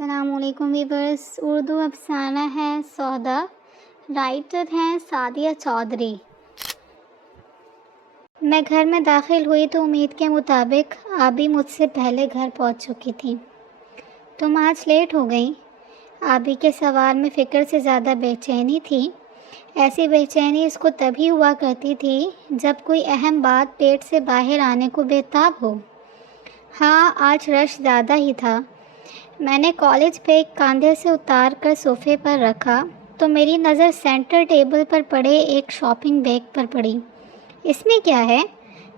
السلام علیکم ویورز، اردو افسانہ ہے سودا، رائٹر ہیں سعدیہ چودھری۔ میں گھر میں داخل ہوئی تو امید کے مطابق آبی مجھ سے پہلے گھر پہنچ چکی تھی۔ تم آج لیٹ ہو گئیں؟ آبی کے سوال میں فکر سے زیادہ بے چینی تھی۔ ایسی بے چینی اس کو تبھی ہوا کرتی تھی جب کوئی اہم بات پیٹ سے باہر آنے کو بےتاب ہو۔ ہاں، آج رش زیادہ ہی تھا۔ میں نے کالج بیگ کاندھے سے اتار کر صوفے پر رکھا تو میری نظر سینٹر ٹیبل پر پڑے ایک شاپنگ بیگ پر پڑی۔ اس میں کیا ہے؟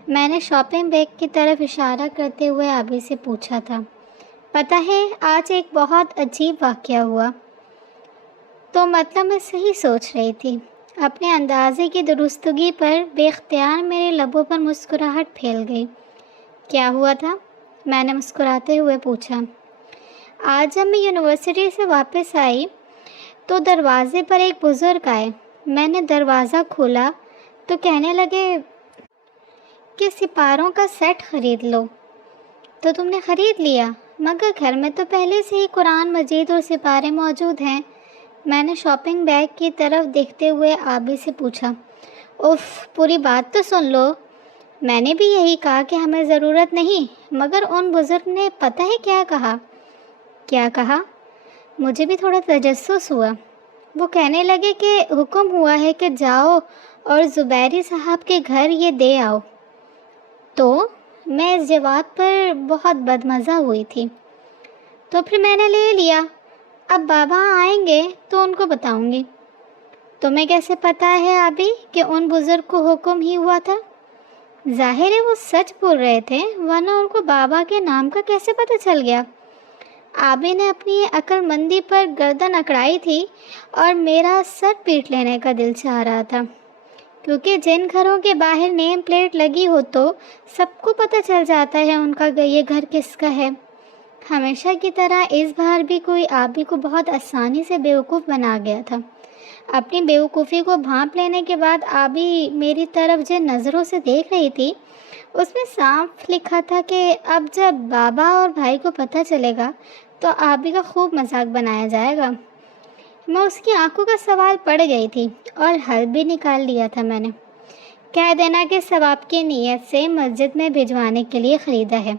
میں نے شاپنگ بیگ کی طرف اشارہ کرتے ہوئے آبی سے پوچھا تھا۔ پتہ ہے، آج ایک بہت عجیب واقعہ ہوا۔ تو مطلب میں صحیح سوچ رہی تھی۔ اپنے اندازے کی درستگی پر بے اختیار میرے لبوں پر مسکراہٹ پھیل گئی۔ کیا ہوا تھا؟ میں نے مسکراتے ہوئے پوچھا۔ آج جب میں یونیورسٹی سے واپس آئی تو دروازے پر ایک بزرگ آئے۔ میں نے دروازہ کھولا تو کہنے لگے کہ سپاروں کا سیٹ خرید لو۔ تو تم نے خرید لیا؟ مگر گھر میں تو پہلے سے ہی قرآن مجید اور سپارے موجود ہیں۔ میں نے شاپنگ بیگ کی طرف دیکھتے ہوئے آبی سے پوچھا۔ اف، پوری بات تو سن لو۔ میں نے بھی یہی کہا کہ ہمیں ضرورت نہیں، مگر ان بزرگ نے پتہ ہے کیا کہا؟ کیا کہا؟ مجھے بھی تھوڑا تجسس ہوا۔ وہ کہنے لگے کہ حکم ہوا ہے کہ جاؤ اور زبیری صاحب کے گھر یہ دے آؤ۔ تو میں اس جواب پر بہت بدمزہ ہوئی تھی۔ تو پھر میں نے لے لیا۔ اب بابا آئیں گے تو ان کو بتاؤں گی۔ تمہیں کیسے پتہ ہے ابھی کہ ان بزرگ کو حکم ہی ہوا تھا؟ ظاہر ہے وہ سچ بول رہے تھے، ورنہ ان کو بابا کے نام کا کیسے پتہ چل گیا؟ آبی نے اپنی عقل مندی پر گردن اکڑائی تھی اور میرا سر پیٹ لینے کا دل چاہ رہا تھا، کیونکہ جن گھروں کے باہر نیم پلیٹ لگی ہو تو سب کو پتہ چل جاتا ہے ان کا یہ گھر کس کا ہے۔ ہمیشہ کی طرح اس بار بھی کوئی آبی کو بہت آسانی سے بیوقوف بنا گیا تھا۔ اپنی بیوقوفی کو بھانپ لینے کے بعد آبی میری طرف جن نظروں سے دیکھ رہی تھی اس میں صاف لکھا تھا کہ اب جب بابا اور بھائی کو پتہ چلے گا تو آبی کا خوب مذاق بنایا جائے گا۔ میں اس کی آنکھوں کا سوال پڑ گئی تھی اور حل بھی نکال لیا تھا میں نے۔ کہہ دینا کہ ثواب کی نیت سے مسجد میں بھجوانے کے لیے خریدا ہے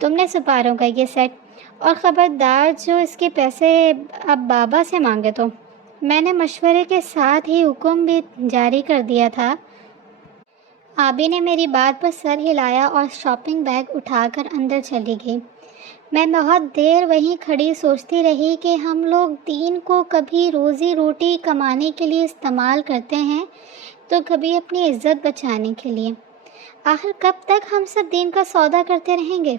تم نے سپاروں کا یہ سیٹ، اور خبردار جو اس کے پیسے اب بابا سے مانگے تو۔ میں نے مشورے کے ساتھ ہی حکم بھی جاری کر دیا تھا۔ آبی نے میری بات پر سر ہلایا اور شاپنگ بیگ اٹھا کر اندر چلی گئی۔ میں بہت دیر وہیں کھڑی سوچتی رہی کہ ہم لوگ دین کو کبھی روزی روٹی کمانے کے لیے استعمال کرتے ہیں تو کبھی اپنی عزت بچانے کے لیے۔ آخر کب تک ہم سب دین کا سودا کرتے رہیں گے؟